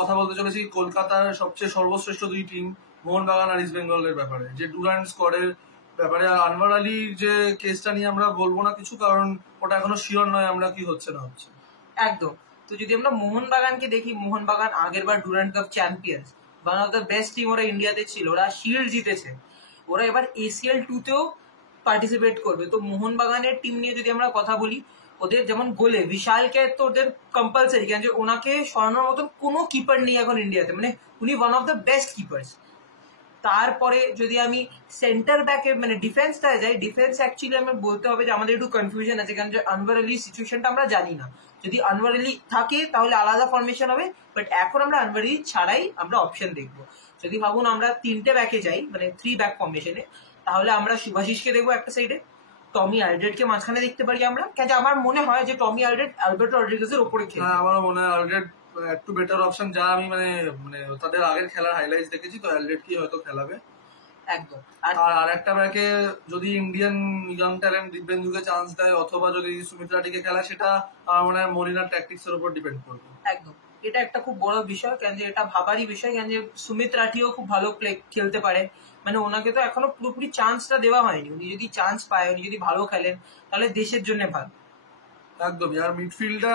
কথা বলতে চলেছি কলকাতার সবচেয়ে সর্বশ্রেষ্ঠ দুই টিম মোহনবাগান আর ইস্ট বেঙ্গলের ব্যাপারে, যে ডুরান্ট স্কোয়াডের ব্যাপারে। আর আনওয়ার আলীর যে কেসটা নিয়ে আমরা বলবো না কিছু, কারণ ওটা এখনো শিওর নয় আমরা কি হচ্ছে না হচ্ছে। একদম। তো যদি আমরা মোহনবাগানকে দেখি, মোহনবাগান আগের বার Durand cup champions, one of the best team ওরা ইন্ডিয়াতে ছিল, ওরা শিল্ড জিতেছে, ওরা এবার ACL 2 তেও পার্টিসিপেট করবে। তো মোহনবাগানের টিম নিয়ে যদি আমরা কথা বলি, ওদের যেমন গোলে বিশালকে তো ওদের কম্পালসারি, কেন যে ওনাকে সরানোর মতন কোনো কিপার নেই এখন ইন্ডিয়াতে, মানে উনি one of the best keepers. তারপরে যদি আমি সেন্টার ব্যাকে মানে ডিফেন্সটা যাই, ডিফেন্স অ্যাকচুয়ালি আমার বলতে হবে যে আমাদের একটু কনফিউশন আছে, কারণ যে আনওয়ার আলীর সিচুয়েশনটা আমরা জানি না। যদি আনওয়ার আলী থাকে তাহলে আলাদা ফরমেশন হবে, বাট এখন আমরা আনওয়ার আলী ছাড়াই আমরা অপশন দেখবো। যদি ভাবুন আমরা 3টে ব্যাকে যাই, মানে 3 ব্যাক ফরমেশনে, তাহলে আমরা শুভাশিসকে দেখবো একটা সাইডে, টমি আলড্রেডকে মাঝখানে দেখতে পারি আমরা, কেন আমার মনে হয় যে টমি আলড্রেড আলবার্টো রড্রিগেজের উপরে খেলে। আমারও মনে হয় আলড্রেড একটু বেটার অপশন, যা আমি মানে তাদের আগের খেলার হাইলাইটস দেখেছি, তো আলড্রেড কি হয়তো খেলাবে একদম। আর একটা ব্যাকে যদি ইন্ডিয়ান ইয়াং ট্যালেন্ট দিব্যেন্দুকে চান্স দেয়, অথবা যদি সুমিত রাঠিকে খেলা, সেটা আমার মনে হয় মলিনার ট্যাকটিক্স এর উপর ডিপেন্ড করবে। একদম, এটা একটা খুব বড় বিষয়, কেন যে এটা ভাবারই বিষয়, কেন যে সুমিত রাঠিও খুব ভালো প্লে খেলতে পারে, মানে ওনাকে তো এখনো পুরোপুরি চান্সটা দেওয়া হয়নি। উনি যদি চান্স পায়, উনি যদি ভালো খেলেন, তাহলে দেশের জন্য ভালো। একদমই। আর মিডফিল্ডটা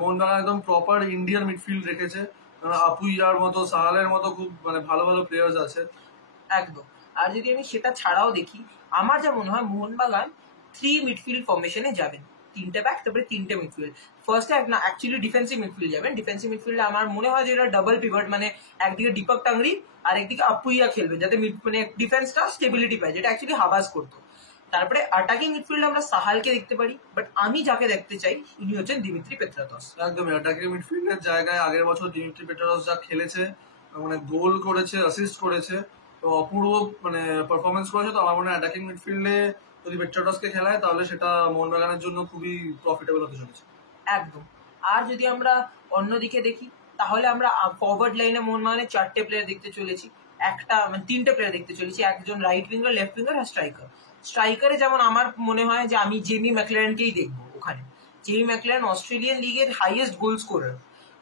মোহনবাগান একদম প্রপার ইন্ডিয়ান মিডফিল্ড রেখেছে, আপুইয়ার মতো, সাহালের মতো খুব মানে ভালো ভালো প্লেয়ার্স আছে। একদম। আর যদি আমি সেটা ছাড়াও দেখি, আমার যা মনে হয় মোহনবাগান 3 মিডফিল্ড ফর্মেশনে যাবেন, 3টে ব্যাক তারপরে 3টে মিডফিল্ড। ফার্স্টে না অ্যাকচুয়ালি ডিফেন্সিভ মিডফিল্ড যাবেন। ডিফেন্সিভ মিডফিল্ডে আমার মনে হয় যে এটা ডাবল পিভট, মানে একদিকে দীপক টাংরি আর একদিকে আপুইয়া খেলবেন, যাতে মানে ডিফেন্সটা স্টেবিলিটি পায়, যেটা অ্যাকচুয়ালি হাবাস করতো। তারপরে অ্যাটাকিং মিডফিল্ডে আমরা সাহালকে দেখতে পারি, বাট আমি যাকে দেখতে চাই উনি হচ্ছেন দিমিত্রি পেত্রাতস। একদমই। অ্যাটাকিং মিডফিল্ডের জায়গায় আগের বছর দিমিত্রি পেত্রাতস যা খেলেছে, মানে গোল করেছে, অ্যাসিস্ট করেছে, তো অপূর্ব মানে পারফরমেন্স করেছে। তো আমার মনে হয় অ্যাটাকিং মিডফিল্ডে যদি পেট্রাটসকে খেলায়, তাহলে সেটা মোহনবাগানের জন্য খুবই প্রফিটেবল হতে চলেছে। একদম। আর যদি আমরা অন্যদিকে দেখি, তাহলে আমরা ফরওয়ার্ড লাইনে মোহনবাগানের 4টে প্লেয়ার দেখতে চলেছি, একটা মানে 3টে প্লেয়ার দেখতে চলেছি, একজন রাইট উইঙ্গার, লেফট উইঙ্গার আর স্ট্রাইকার। স্ট্রাইকারে যেমন আমার মনে হয় যে আমি জেমি ম্যাকলারেনকেই দেখবো ওখানে। জেমি ম্যাকলারেন অস্ট্রেলিয়ান লিগের হাইয়েস্ট গোল স্কোরার,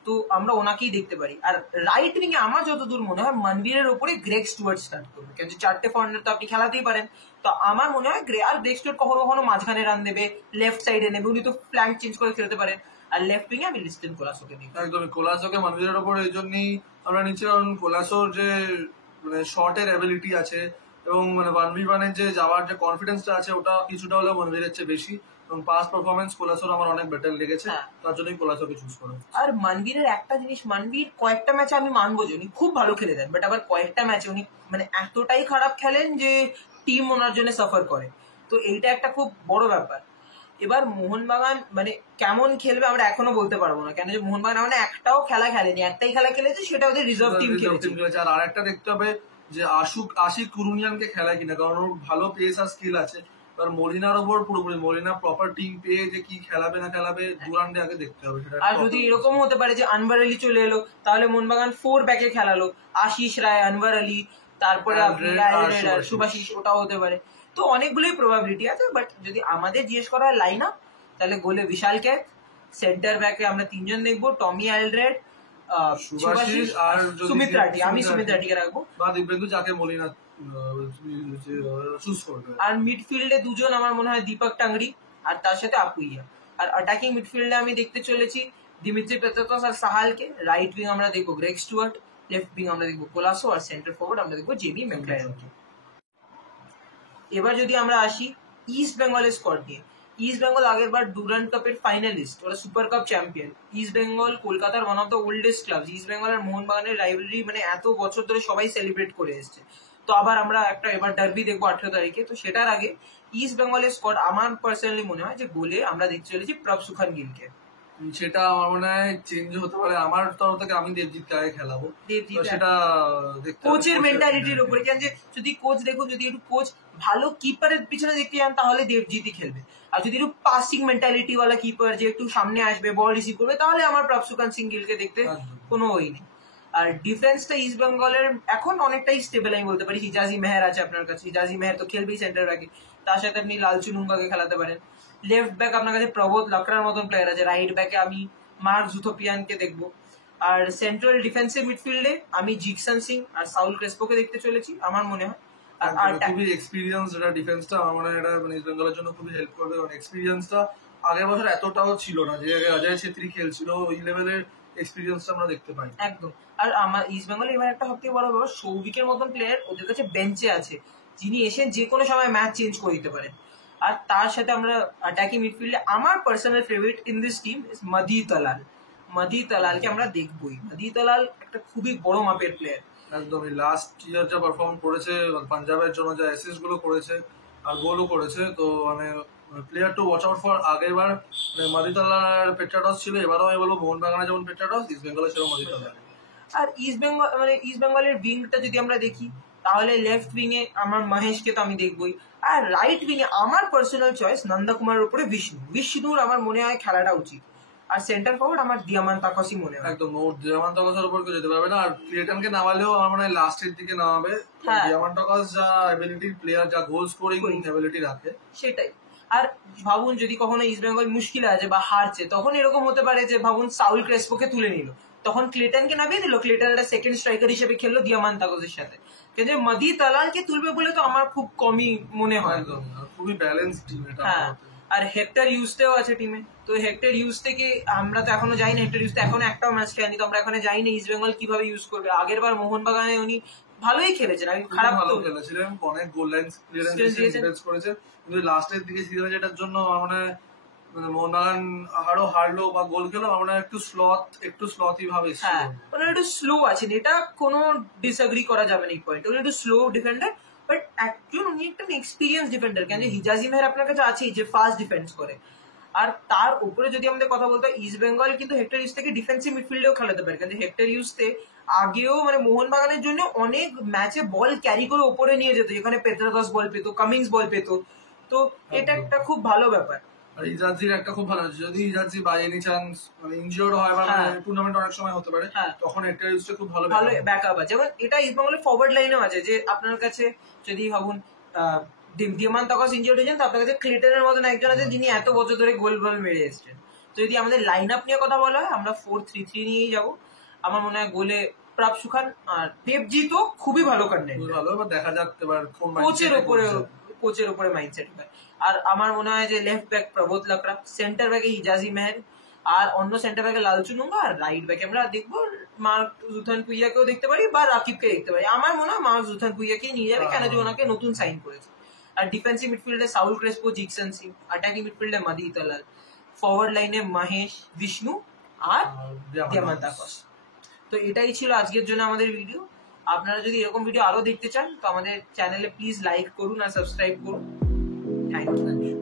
তো আমরা ওনাকেই দেখতে পারি। আর রাইট উইঙ্গে আমার যতদূর মনে হয় মনবীরের ওপরে গ্রেগ স্টুয়ার্ট স্টার্ট করবে, কেন যে 4টে ফরওয়ার্ড তো আপনি খেলাতেই পারেন। তো আমার মনে হয় আর গ্রেগ স্টুয়ার্ট কখনো কখনো মাঝখানে রান দেবে, লেফট সাইডে নেবে, উনি তো ফ্ল্যাঙ্ক চেঞ্জ করে খেলতে পারেন। আর লেফট উইঙ্গে আমি লিস্টেন কোলাসোকে দেখি। একদমই। কোলাসোকে মনবীরের ওপর এই জন্যই আমরা নিচ্ছি, কারণ কোলাসোর যে মানে শর্টের অ্যাবিলিটি আছে এবং মানে 1v1 যে যাওয়ার যে কনফিডেন্সটা আছে, ওটা কিছুটা হলেও মনবীরের চেয়ে বেশি, এবং পাস পারফরমেন্স কোলাসোর আমার অনেক বেটার লেগেছে, তার জন্যই কোলাসোকে চুজ করা। আর মনবীরের একটা জিনিস, মনবীর কয়েকটা ম্যাচে আমি মানবো যে উনি খুব ভালো খেলে দেন, বাট আবার কয়েকটা ম্যাচে উনি মানে এতটাই খারাপ খেলেন যে টিম ওনার জন্য সাফার করে। তো এইটা একটা খুব বড় ব্যাপার। এবার মোহনবাগান মানে কেমন খেলবে আমরা এখনো বলতে পারবো না, কেন যে মোহনবাগান মানে একটাও খেলা খেলেনি, একটাই খেলা খেলেছে, সেটা ওদের রিজার্ভ টিম খেলেছে। আর আরেকটা দেখতে হবে যে আশিক কুরুনিয়ানকে খেলায় কিনা, কারণ ওর ভালো পেস আর স্কিল আছে। এবার মলিনার ওপর পুরোপুরি, মলিনা প্রপার টিম পেয়ে যে কি খেলাবে না খেলাবে দুরান্ডে আগে দেখতে হবে সেটা। আর যদি এরকম হতে পারে যে আনওয়ার আলী চলে এলো, তাহলে মোহনবাগান 4 ব্যাকে খেলালো, আশিস রায়, আনওয়ার আলী, তারপরে শুভাশিস, ওটাও হতে পারে। তো অনেকগুলোই প্রবাবিলিটি আছে, বাট যদি আমাদের জিজ্ঞেস করা হয় লাইন আপ, তাহলে গোলে বিশালকে, সেন্টার ব্যাকে আমরা 3জন দেখবো, টমি আলড্রেড, শুভাশিস আর সুমিত রাঠি, আমি সুমিত রাঠিকে রাখবো, বা দিব্যেন্দু, যাকে মলিনা চুজ করবে। আর মিডফিল্ডে 2জন আমার মনে হয় দীপক টাংরি আর তার সাথে আপুইয়া। আর অ্যাটাকিং মিডফিল্ডে আমি দেখতে চলেছি দিমিত্রি পেত্রাতস আর সাহালকে, রাইট উইং আমরা দেখবো গ্রেগ স্টুয়ার্ট, লেফট উইং আমরা দেখবো কোলাসো, আর সেন্টার ফরওয়ার্ড আমরা দেখবো জেমি ম্যাকলারেনকে। এবার যদি আমরা আসি ইস্ট বেঙ্গলের স্কোয়াড নিয়ে, ইস্ট বেঙ্গল আগের বার ডুরান্ট কাপের ফাইনালিস্ট, ওরা super cup champion. East Bengal কলকাতার one of the oldest club. East Bengal আর মোহনবাগানের রাইভালরি মানে এত বছর ধরে সবাই সেলিব্রেট করে এসছে। তো আবার আমরা একটা এবার ডার্বি দেখবো 18 তারিখে। তো সেটার আগে ইস্ট বেঙ্গলের স্কোয়াড আমার পার্সোনালি মনে হয় যে গোলে আমরা দেখতে চলেছি প্রভ সুখান গিলকে। সেটা আমার মনে হয় চেঞ্জ হতে পারে। আমার তরফ থেকে আমি দেবজিৎকে আগে খেলাবো, সেটা কোচের মেন্টালিটির উপরে, কেন যে যদি কোচ দেখুন, যদি একটু কোচ ভালো কিপারের পিছনে দেখতে যান তাহলে দেবজিৎই খেলবে। আর যদি একটু পাসিং মেন্টালিটি ওয়ালা কিপার যে একটু সামনে আসবে, বল রিসিভ করবে, তাহলে আমার প্রভ সুখান সিং গিলকে দেখতে কোনো ওই নেই। আর ডিফেন্সটা ইস্ট বেঙ্গলের এখন অনেকটাই স্টেবল আমি বলতে পারি। হিজাজি মেহের আছে আপনার কাছে, হিজাজি মেহের তো খেলবেই সেন্টার ব্যাকে, তার সাথে আপনি লালচুনুঙ্গাকে খেলাতে পারেন। লেফট ব্যাক আপনার কাছে প্রবোধ লাকড়ার মতন প্লেয়ার আছে। রাইট ব্যাকে আমি মার্ক জুথোপিয়ানকে দেখবো। আর সেন্ট্রাল ডিফেন্সিভ মিডফিল্ডে আমি জিকসন সিং আর সাউল ক্রেসপোকে দেখতে চলেছি আমার মনে হয়। আর খুবই এক্সপিরিয়েন্স এটা ডিফেন্সটা আমার মনে হয় এটা মানে ইস্ট বেঙ্গলের জন্য খুবই হেল্প করবে, কারণ এক্সপিরিয়েন্সটা আগের বছর এতটাও ছিল না, যে অজয় ছেত্রী খেলছিল ওই লেভেলের এক্সপিরিয়েন্সটা আমরা দেখতে পাই একদম। আর আমার ইস্ট বেঙ্গল এবার একটা সবথেকে বড় ব্যাপার, সৌভিকের মতন প্লেয়ার ওদের কাছে বেঞ্চে আছে যিনি এসে যে কোনো সময় ম্যাচ চেঞ্জ করে দিতে পারেন। আর তার সাথে আমরা অ্যাটাকিং মিডফিল্ডে আমার personal favourite in this team is মাদি তালাল। মাদি তালালকে আমরা দেখবই। মাদি তালাল একটা খুবই বড় মাপের প্লেয়ার। একদমই লাস্ট ইয়ার যা পারফর্ম করেছে পাঞ্জাবের জন্য, যা অ্যাসিস্ট গুলো করেছে আর গোলও করেছে, তো মানে player to watch out for. আগেরবার মাদিতালার পেট্রাটস ছিল, এবারও আমি বলবো মোহনবাগানে যেমন পেট্রাটস, ইস্ট বেঙ্গলে ছিল মাদিতালা। আর ইস্ট বেঙ্গল মানে ইস্ট বেঙ্গলের উইংটা যদি আমরা দেখি তাহলে লেফট উইং এ আমার মহেশকে তো আমি দেখবই, আর রাইট উইং এ আমার পার্সোনাল চয়েস নন্দা কুমারের উপরে বিষ্ণুর আমার মনে হয় খেলাটা উচিত। আর সেন্টার ফরওয়ার্ড আমার দিয়ামান্তাকসই মনে হয়। একদম দিয়ামান্তাকসের উপর কেউ যেতে পারবে না, আর ক্রিয়েটনকে নামালেও আমার মনে হয় লাস্টের দিকে নামাবে। দিয়ামান্তাকস যা এবিলিটি প্লেয়ার, যা গোল স্কোরিং এবিলিটি রাখে সেটাই। আর ভাবুন যদি কখনো ইস্ট বেঙ্গল মুশকিল আছে বা হারছে, তখন এরকম হতে পারে যে ভাবুন সাউল ক্রেসপোকে তুলে নিল, তখন ক্লেটনকে নামিয়ে দিল, ক্লেটন একটা সেকেন্ড স্ট্রাইকার হিসেবে খেললো দিয়ামান্তাকসের সাথে, কিন্তু মাদি তালালকে তুলবে বলে তো আমার খুব কমই মনে হয়। খুবই ব্যালেন্স টিম এটা। হ্যাঁ, আর হেক্টর ইউজতেও আছে টিমে, তো হেক্টর ইউজ থেকে আমরা তো এখনো জানি না, হেক্টর ইউজ তো এখনো একটাও ম্যাচ খেলেনি, তো আমরা এখনো জানি না ইস্ট বেঙ্গল কিভাবে ইউজ করবে। আগের বার মোহনবাগানে উনি ভালোই খেলেছেন, আমি খারাপ ভালো খেলেছিলেন, অনেক গোল লাইন ক্লিয়ারেন্স করেছে, কিন্তু লাস্টের দিকে সিজন যেটার জন্য মানে মোহনবাগান আরো হারলো বা গোল খেলো, আমরা একটু স্লথই ভাবে। হ্যাঁ, ওনারা একটু স্লো আছেন, এটা কোনো ডিসএগ্রি করা যাবে না এই পয়েন্ট। উনি একটু স্লো ডিফেন্ডার, বাট একজন উনি একটা এক্সপিরিয়েন্স ডিফেন্ডার, কেন হিজাজি মেহের আপনার কাছে আছেই যে ফাস্ট ডিফেন্স করে। আর তার উপরে যদি আমাদের কথা বলতে হয়, ইস্ট বেঙ্গল কিন্তু হেক্টর ইউজ থেকে ডিফেন্সিভ মিডফিল্ডেও খেলাতে পারে, কিন্তু হেক্টর ইউজতে আগেও মানে মোহনবাগানের জন্য অনেক ম্যাচে বল ক্যারি করে ওপরে নিয়ে যেত, যেখানে পেট্রাটস বল পেতো, কামিংস বল পেতো, তো এটা একটা খুব ভালো ব্যাপার। আর ইজাজির একটা খুব ভালো আছে, যদি ইজাজি বাই এনি চান্স মানে ইনজিওর্ড হয় বা টুর্নামেন্ট অনেক সময় হতে পারে, তখন একটা ইউজটা খুব ভালো ব্যাকআপ আছে। যেমন এটা ইস্ট বেঙ্গলের ফরওয়ার্ড লাইনেও আছে, যে আপনার কাছে যদি ভাবুন দিয়ামান্তাকস ইনজিওর্ড হয়েছেন, তো আপনার কাছে ক্লেটনের মতন একজন আছে যিনি এত বছর ধরে গোল মেরে এসেছেন। তো যদি আমাদের লাইন আপ নিয়ে কথা বলা হয়, আমরা 4-3-3 নিয়েই যাবো। আমার মনে হয় গোলে প্রাপ সুখান আর দেবজিৎ তো খুবই ভালো কন্টেন্ট, ভালো দেখা যাক এবার কোচের উপরে মাইন্ডসেট হয়। আর আমার মনে হয় যে লেফট ব্যাক প্রবোধ লাকড়া, সেন্টার ব্যাকে হিজাজি মেহের, আর অন্য সেন্টার ব্যাকে লালচুনুঙ্গা, আর রাইট ব্যাকে আমরা দেখবো মার্ক জুথান পুইয়াকেও দেখতে পারি বা রাকিবকে দেখতে পারি। আমার মনে হয় মার্ক জুথান পুইয়াকেই নিয়ে যাবে, কেন যে ওনাকে নতুন সাইন করেছে। আর ডিফেন্সিভ মিডফিল্ডে Saul Crespo, Jeakson Singh, attacking মিডফিল্ডে মাদি তালাল, ফরওয়ার্ড লাইনে মহেশ, বিষ্ণু আর দিয়ামান্তাকস। তো এটাই ছিল আজকের জন্য আমাদের ভিডিও। আপনারা যদি এরকম ভিডিও আরো দেখতে চান, তো আমাদের চ্যানেলে প্লিজ লাইক করুন আর সাবস্ক্রাইব করুন। Thank you.